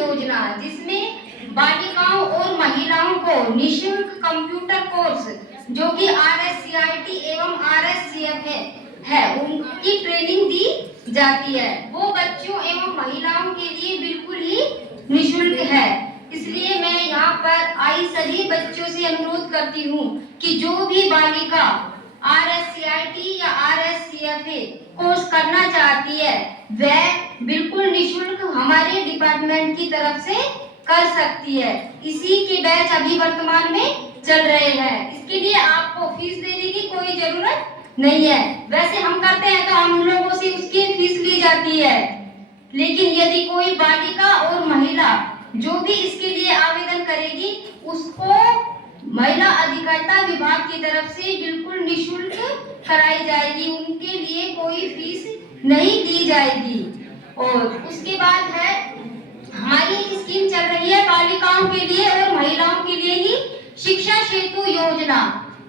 योजना, जिसमें बालिकाओं और महिलाओं को निःशुल्क कंप्यूटर कोर्स जो कि RSCIT एवं RSCF है उनकी ट्रेनिंग दी जाती है। वो बच्चों एवं महिलाओं के लिए बिल्कुल ही निःशुल्क है। इसलिए मैं यहाँ पर आई सभी बच्चों से अनुरोध करती हूँ कि जो भी बालिका RSCIT या RSCF कोर्स करना चाहती है वह बिल्कुल निःशुल्क हमारे डिपार्टमेंट की तरफ से कर सकती है। इसी के बैच अभी वर्तमान में चल रहे हैं। इसके लिए आपको फीस देने की कोई जरूरत नहीं है। वैसे हम करते हैं तो हम लोगों से उसकी फीस ली जाती है, लेकिन यदि कोई बालिका और महिला जो भी इसके लिए आवेदन करेगी उसको महिला अधिकारिता विभाग की तरफ से बिल्कुल निःशुल्क कराई जाएगी। उनके लिए कोई फीस नहीं दी जाएगी। और उसके बाद है हमारी एक स्कीम चल रही है बालिकाओं के लिए और महिलाओं के लिए ही, शिक्षा सेतु योजना।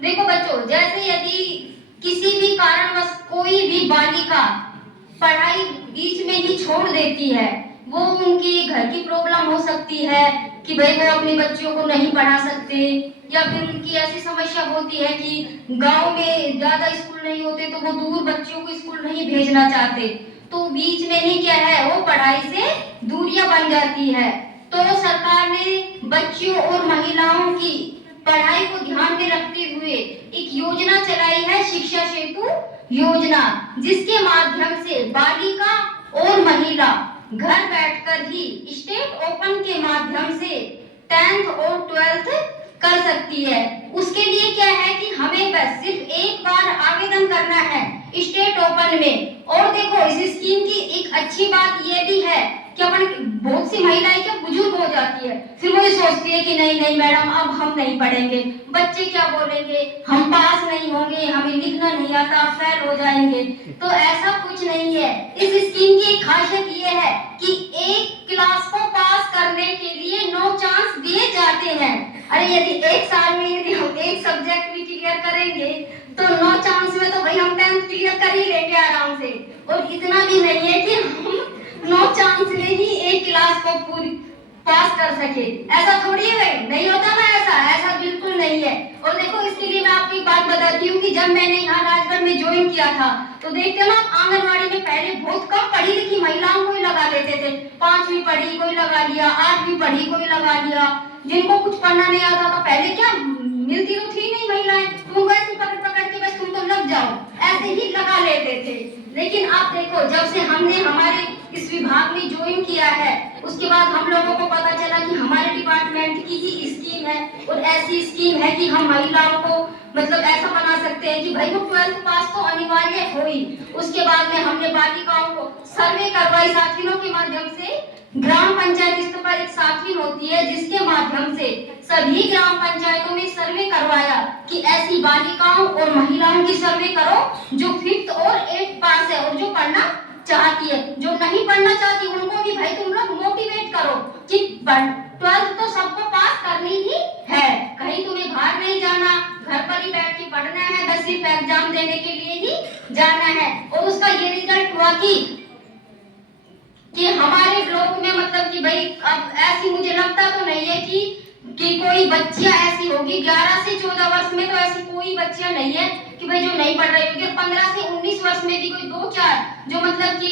देखो बच्चों, जैसे यदि किसी भी कारणवश कोई भी बालिका पढ़ाई बीच में ही छोड़ देती है, वो उनकी घर की प्रॉब्लम हो सकती है कि भाई वो अपने बच्चों को नहीं पढ़ा सकते, या फिर उनकी ऐसी समस्या होती है कि गांव में ज्यादा स्कूल नहीं होते तो वो दूर बच्चों को स्कूल नहीं भेजना चाहते, तो बीच में ही क्या है वो पढ़ाई से दूरियां बन जाती है। तो सरकार ने बच्चियों और महिलाओं की पढ़ाई को ध्यान में रखते हुए एक योजना चलाई है, शिक्षा सेतु योजना, जिसके माध्यम से बालिका और महिला घर बैठकर ही स्टेट ओपन के माध्यम से 10th और 12th कर सकती है। उसके लिए क्या है कि हमें बस सिर्फ एक बार आवेदन करना है स्टेट ओपन में। और देखो इस स्कीम की एक अच्छी बात ये भी है कि अपन बहुत सी महिलाएं क्या बुजुर्ग हो जाती है, फिर वो सोचती है कि नहीं नहीं मैडम अब हम नहीं पढ़ेंगे, बच्चे क्या बोलेंगे, हम पास नहीं होंगे, हमें लिखना नहीं आता, फेल हो जाएंगे। तो ऐसा कुछ नहीं है। इस स्कीम की एक खासियत ये है कि एक क्लास को पास करने के लिए 9 चांस दिए जाते हैं। अरे यदि एक साल में यदि हम एक सब्जेक्ट भी क्लियर करेंगे तो 9 चांस में तो भाई हम 10th क्लियर कर ही लेंगे आराम से। और इतना भी नहीं है कि हम 9 चांस में ही एक क्लास को पूरी पास कर सके, ऐसा थोड़ी है भाई, नहीं होता ना ऐसा बिल्कुल नहीं है। और देखो इसके लिए मैं आपको एक बात बताती हूँ कि जब मैंने यहाँ राजगढ़ में ज्वाइन किया था तो देखते हो ना आंगनवाड़ी में पहले बहुत कम पढ़ी लिखी महिलाओं को ही लगा देते थे। 5वीं पढ़ी कोई लगा लिया, 8वीं पढ़ी कोई लगा लिया, जिनको कुछ पढ़ना नहीं आता था पहले क्या मिलती तो थी नहीं महिलाएं, तुम ऐसे पकड़ के बस तुम तो लग जाओ, ऐसे ही लगा लेते थे। लेकिन आप देखो जब से हमने हमारे इस विभाग में ज्वाइन किया है उसके बाद हम लोगों को पता चला कि हमारे डिपार्टमेंट की ही स्कीम है और ऐसी स्कीम है कि हम महिलाओं को मतलब ऐसा बना सकते हैं कि भाई वो 12th पास तो अनिवार्य हो ही। उसके बाद में हमने बालिकाओं को सर्वे करवाई साथीनों के माध्यम से। ग्राम पंचायत स्तर पर एक साथीन होती है जिसके माध्यम से सभी ग्राम पंचायतों में सर्वे करवाया कि ऐसी बालिकाओं और महिलाओं की सर्वे करो जो 5th और 8th पास है और जो पढ़ना चाहती है। जो नहीं पढ़ना चाहती उनको भी भाई तुम लोग मोटिवेट करो कि 12th तो सबको पास करनी ही है, कहीं तुम्हें बाहर नहीं जाना, घर पर ही बैठ के पढ़ना है, बस सिर्फ एग्जाम देने के लिए ही जाना है। और उसका ये रिजल्ट हुआ कि हमारे ब्लॉक में मतलब कि भाई अब ऐसी मुझे लगता तो नहीं है कि कोई बच्चियां ऐसी होगी 11 से 14 वर्ष में तो ऐसी कोई बच्चियां नहीं है कि भाई जो नहीं पढ़ रही होगी। 15 से 19 वर्ष में भी कोई 2-4 जो मतलब कि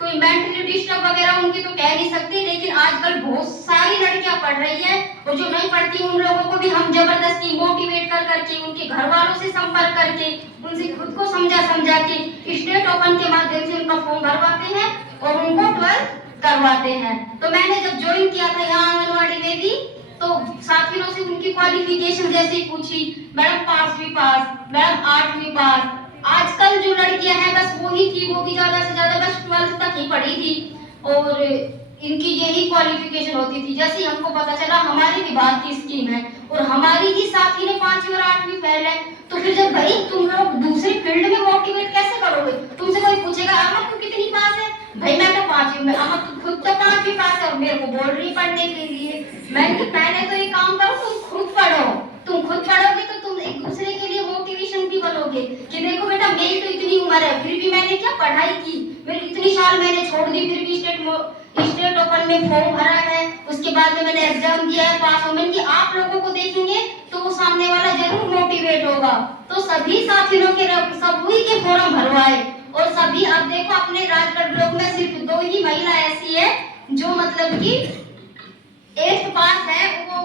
कोई मेंटली डिस्टर्ब वगैरह उनकी तो कह नहीं सकती, लेकिन आजकल बहुत सारी लड़कियां पढ़ रही है। और जो नहीं पढ़ती उन लोगों को भी हम जबरदस्ती मोटिवेट कर करके उनके घर वालों से संपर्क करके उनसे खुद को समझा के स्टेट ओपन के माध्यम से उनका फॉर्म भरवाते हैं और उनको 12th करवाते हैं। तो मैंने जब ज्वाइन किया था यहाँ आंगनवाड़ी में भी तो साथियों से उनकी क्वालिफिकेशन जैसे पूछी, मैडम 5वीं पास, मैडम 8वीं पास। आजकल जो लड़कियां हैं बस वो ही थी, वो भी ज्यादा से ज्यादा बस 12th तक ही पढ़ी थी और इनकी यही क्वालिफिकेशन होती थी। जैसे हमको पता चला हमारे विभाग की स्कीम है और हमारी ही साथी ने 5वीं और 8वीं फेल है, तो फिर जब भाई तुम लोग दूसरी फील्ड में मोटिवेट कैसे करोगे? तुमसे कोई पूछेगा अमर तू कितनी पास है, भाई मैं तो 5वीं में, अमर तू खुद तो 5वीं पास है और मेरे को बोल रही पढ़ने के लिए। मैंने पहले तो ये काम करो, तुम खुद पढ़ो, तुम खुद पढ़ोगे तो तुम एक दूसरे के लिए मोटिवेशन भी बनोगे कि देखो बेटा मेरी तो इतनी उम्र है फिर भी मैंने क्या पढ़ाई की, मेरी इतनी साल मैंने छोड़ दी फिर भी स्टेट ओपन में फॉर्म भरा है, उसके बाद में मैंने एग्जाम दिया है, पास हो। मैंने कि आप लोगों को देखेंगे तो वो सामने वाला जरूर मोटिवेट होगा। तो सभी साथियों के सभी के फॉर्म भरवाए और सभी, अब देखो अपने राजगढ़ ब्लॉक में सिर्फ 2 ही महिला ऐसी है जो मतलब कि 8th पास है वो,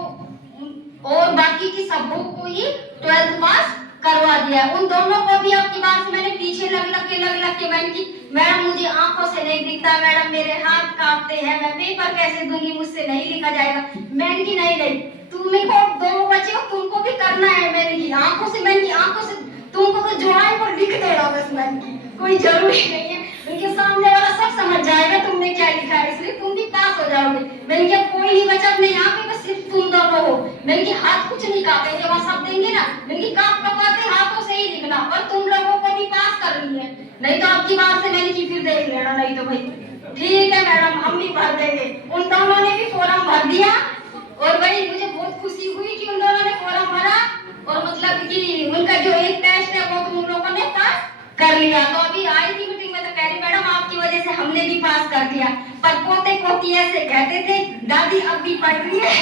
और बाकी की सबों को ही 12th पास करवा दिया। उन दोनों को भी अब की बार से मैंने पीछे लग लग के मैंने की मैडम मुझे आंखों से नहीं दिखता, मैडम मेरे हाथ कांपते हैं, मैं पेपर कैसे दूंगी, मुझसे नहीं लिखा जाएगा। मैंने की नहीं तुम्हें को 2 बच्चे हो, तुमको भी करना है। मैंने की आंखों से तुमको तो जो आए वो लिख देगा बस। मैंने की कोई जरूरी नहीं है, उनके सामने वाला सब समझ जाएगा तुमने क्या लिखा है, इसलिए तुम भी पास हो जाओगे। मैंने कहा कोई नहीं बचा अपने यहाँ पे, बस सिर्फ तुम दोनों हो। मैंने कि हाथ कुछ नहीं कांपेंगे, वहाँ सब देंगे ना। मैंने कि कांपते हाथों से ही लिखना, और तुम लोगों को भी पास करनी है, नहीं तो आपकी बात से मैंने कि फिर देख लेना, नहीं तो भाई ठीक है मैडम हम भी भर देंगे। उन दोनों ने भी फॉर्म भर दिया और भाई मुझे बहुत खुशी हुई कि उन दोनों ने फॉर्म भरा और मतलब कि उनका जो एक टेस्ट है वो तुम लोगों ने पास कर लिया। तो अभी आई थी मीटिंग में तो कह रही मैडम आपकी वजह से हमने भी पास कर दिया। पर पोते पोती ऐसे कहते थे दादी अब भी पढ़ रही है।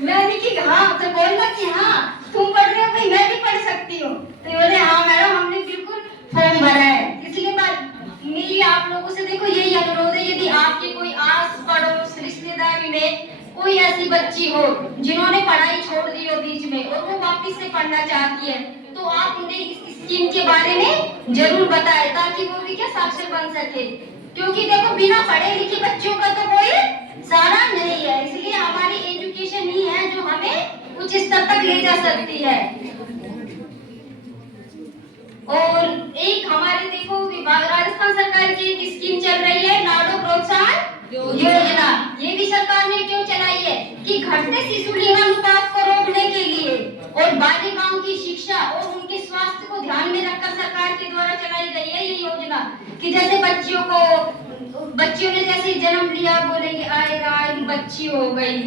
मैंने कि हाँ, तो बोलना कि हाँ तुम पढ़ रहे हो भाई मैं भी पढ़ सकती हूँ। तो बोले हाँ मैडम हमने बिल्कुल फॉर्म भरा है। इसलिए बात मेरी आप लोगों से देखो यही अनुरोध है, यदि आपके कोई आस पड़ोस रिश्तेदारी में कोई ऐसी बच्ची हो जिन्होंने पढ़ाई छोड़ दी हो बीच में और वो वापस से पढ़ना चाहती है, तो आप उन्हें इस स्कीम के बारे में जरूर बताएं ताकि वो भी क्या साक्षर बन सके। क्योंकि देखो बिना पढ़े लिखे बच्चों का तो कोई सहारा नहीं है, इसलिए हमारी एजुकेशन ही है जो हमें उच्च स्तर तक ले जा सकती है। और एक हमारे देखो विभाग राजस्थान सरकार की एक स्कीम चल रही है लाडो प्रोत्साहन योजना। ये भी सरकार ने क्यों चलाई है कि घटते शिशु लिंगानुपात को रोकने के लिए और बालिकाओं की शिक्षा और उनके स्वास्थ्य को ध्यान में रखकर सरकार के द्वारा चलाई गई है ये योजना। कि जैसे बच्चियों ने जैसे जन्म लिया बोलेंगे आएगा बच्ची हो गई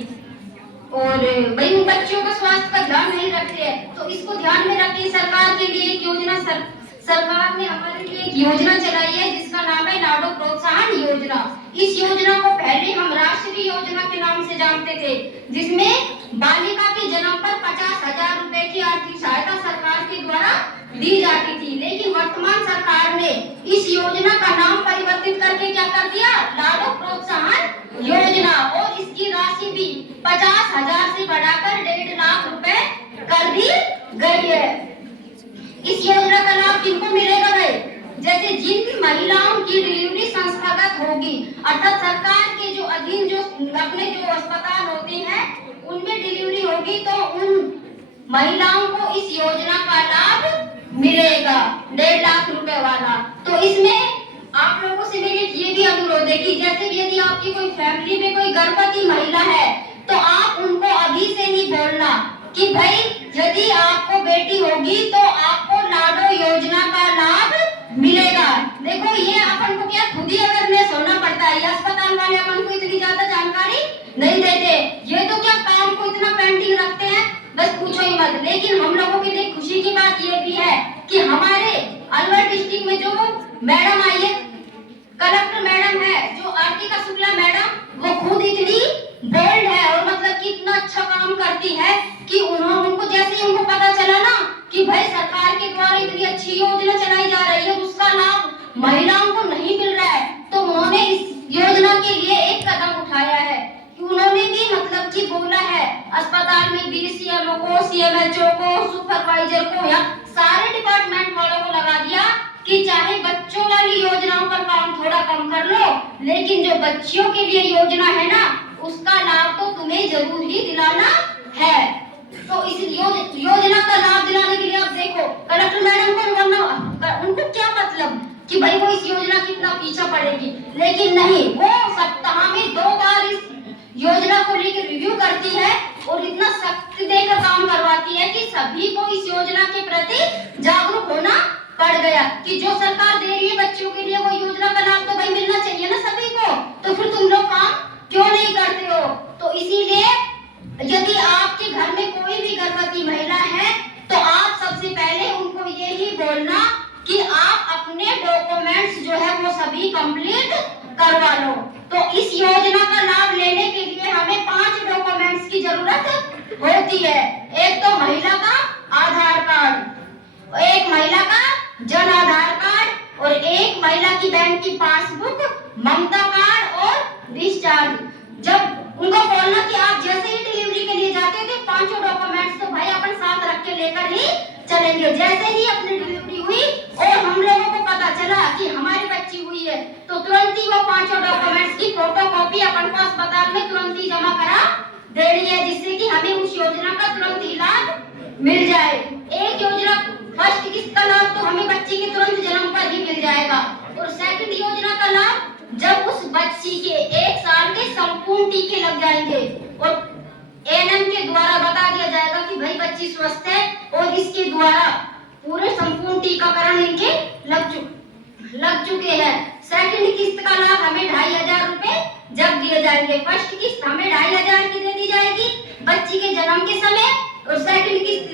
और भाई उन बच्चों का स्वास्थ्य का ध्यान नहीं रखते हैं, तो इसको ध्यान में रखते सरकार के लिए एक योजना सरकार ने हमारे लिए एक योजना चलाई है जिसका नाम है लाडो प्रोत्साहन योजना। इस योजना को पहले हम राष्ट्रीय योजना के नाम से जानते थे, जिसमें बालिका के जन्म पर 50,000 रुपए की आर्थिक सहायता सरकार के द्वारा दी जाती थी। लेकिन वर्तमान सरकार ने इस योजना का नाम परिवर्तित करके क्या कर दिया, लाडो प्रोत्साहन योजना, और इसकी राशि भी 50,000 से बढ़ाकर 1.5 लाख रुपए कर दी गई है। इस योजना का लाभ किनको मिलेगा भाई, जैसे जिन महिलाओं की डिलीवरी संस्थागत होगी, अर्थात सरकार के जो अधीन जो अपने जो अस्पताल होते हैं उनमें डिलीवरी होगी, तो उन महिलाओं को इस योजना का लाभ मिलेगा 1.5 लाख रुपए वाला। तो इसमें आप लोगों से मेरी ये भी अनुरोध है कि जैसे भी यदि आपकी कोई फैमिली में कोई गर्भवती महिला है तो आप उनको अभी से नहीं बोलना कि भाई यदि आपको बेटी होगी तो आपको लाडो योजना का लाभ मिलेगा। देखो ये अपन को क्या खुद ही अवेयरनेस होना पड़ता है, अस्पताल वाले अपन को इतनी ज्यादा जानकारी नहीं देते, ये तो क्या काम को इतना पेंडिंग रखते हैं बस पूछो ही मत। लेकिन हम लोगों के लिए खुशी की बात ये भी है कि हमारे अलवर डिस्ट्रिक्ट में जो मैडम आई है, कलेक्टर मैडम है जो आरतिका शुक्ला मैडम, वो खुद इतनी बोल्ड है और मतलब कि इतना अच्छा काम करती है कि उनको जैसे ही उनको पता चला ना कि भाई सरकार के द्वारा इतनी अच्छी योजना चलाई जा रही है उसका लाभ महिलाओं को नहीं मिल रहा है, तो उन्होंने इस योजना के लिए एक कदम उठाया है कि उन्होंने भी मतलब कि बोला है अस्पताल में बीसीएमओ को, सीएमएचओ को, सुपरवाइजर को या सारे डिपार्टमेंट वालों को लगा दिया कि चाहे बच्चों वाली योजनाओं पर काम थोड़ा कम कर लो, लेकिन जो बच्चियों के लिए योजना है ना उसका लाभ तो तुम्हें जरूर ही दिलाना है। तो इस योजना का लाभ दिलाने के लिए आप देखो कलेक्टर मैडम को उनको क्या मतलब कि भाई वो इस योजना कितना पीछा पड़ेगी, लेकिन नहीं, वो सप्ताह में 2 बार इस योजना को लेकर रिव्यू करती है और इतना शक्ति देकर काम करवाती है कि सभी को इस योजना के प्रति जागरूक होना पड़ गया कि जो सरकार दे रही है बच्चों के लिए वो योजना का लाभ तो भाई मिलना चाहिए ना सभी को, तो फिर तुम लोग काम क्यों नहीं करते हो। तो इसीलिए यदि आपके घर में कोई भी गर्भवती महिला है तो आप सबसे पहले उनको यही बोलना कि आप अपने डॉक्यूमेंट्स जो है वो सभी कंप्लीट करवा लो। योजना का लाभ लेने के लिए हमें 5 डॉक्यूमेंट्स की जरूरत होती है। एक तो महिला का आधार कार्ड, एक महिला का जन आधार कार्ड और एक महिला की बैंक की पासबुक, ममता कार्ड और डिस्चार्ज। जब उनको बोलना कि आप जैसे ही डिलीवरी के लिए जाते थे 5 डॉक्यूमेंट्स तो भाई अपन साथ रख के लेकर ही चलेंगे। जैसे ही अपनी डिलीवरी हुई और हम लोगों को पता चला कि हमारी बच्ची हुई है तो तुरंत ही वो 5 डॉक्यूमेंट्स की फोटोकॉपी अपन को अस्पताल में तुरंत ही जमा करा देनी है, जिससे कि हमें उस योजना का तुरंत ही लाभ मिल जाए। एक योजना फर्स्ट किस्त का लाभ तो हमें बच्ची के तुरंत जन्म पर ही मिल जाएगा और सेकंड योजना का लाभ जब उस बच्ची के 1 साल के संपूर्ण टीके लग जाएंगे और एएनएम के द्वारा बता दिया जाएगा कि भाई बच्ची स्वस्थ है और इसके द्वारा पूरे संपूर्ण टीकाकरण इनके लग चुके हैं। सेकंड किस्त का लाभ हमें 2500 रुपए जब दिए जाएंगे। फर्स्ट किस्त हमें 2500 की दे दी जाएगी बच्ची के जन्म के समय और सेकंड किस्त